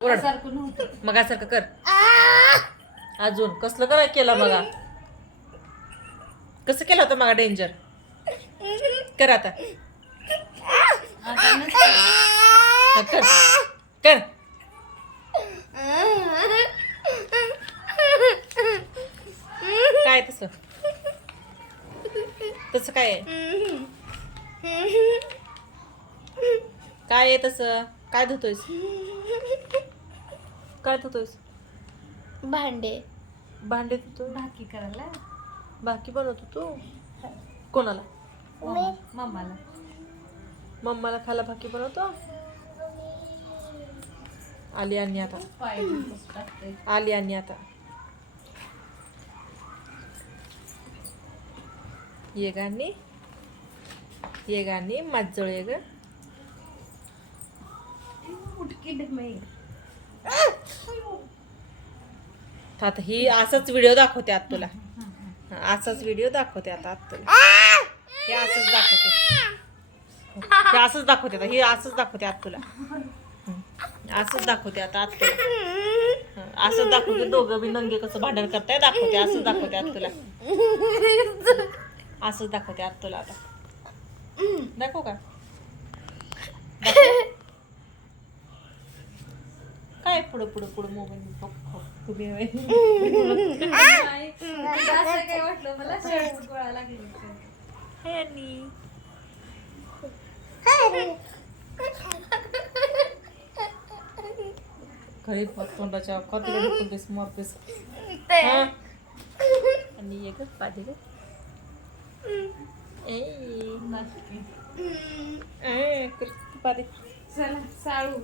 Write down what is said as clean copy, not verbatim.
ओरड सारखं नव्हतं. मगासारखं कर. अजून कसलं कराय केलं बघा. कसं केलं होतं मगा डेंजर. कर आता. आता नसतं. हा, कर कर. काय तसं तसं काय आहे काय आहे तसं काय धुतोयस काय धुतोयस भांडे भांडे धुतोय भाकी करायला बाकी बनवतो तू कोणाला मम्माला. मम्माला खायला भाकी बनवतो आली आणि आता पाय दुखत टाकतंय. आली आणि आता ये गाणी माझजवळ ये ग उठकी ढमे. आता ही असाच व्हिडिओ दाखवते आता तुला असाच व्हिडिओ दाखवते आता तुला हे असंच दाखवते हे असंच दाखवते आता हे असंच दाखवते आता तुला असंच दाखवते आता तुला असंच दाखवते दोघं बी नंगे कसं भांडण करताय दाखवते असंच दाखवते आता तुला असंच दाखवते आता तुला आता दाखव का दाखव. काय पुढं पुढं पुढं मोबाईल नाही, असं काय वाटलं मला शर्ट गोळा लागली. खरी तोंडाच्या कॉपीला ढकलतेस मारतेस आणि ये ग पाठी ग नाटकी. पाठी चला साळू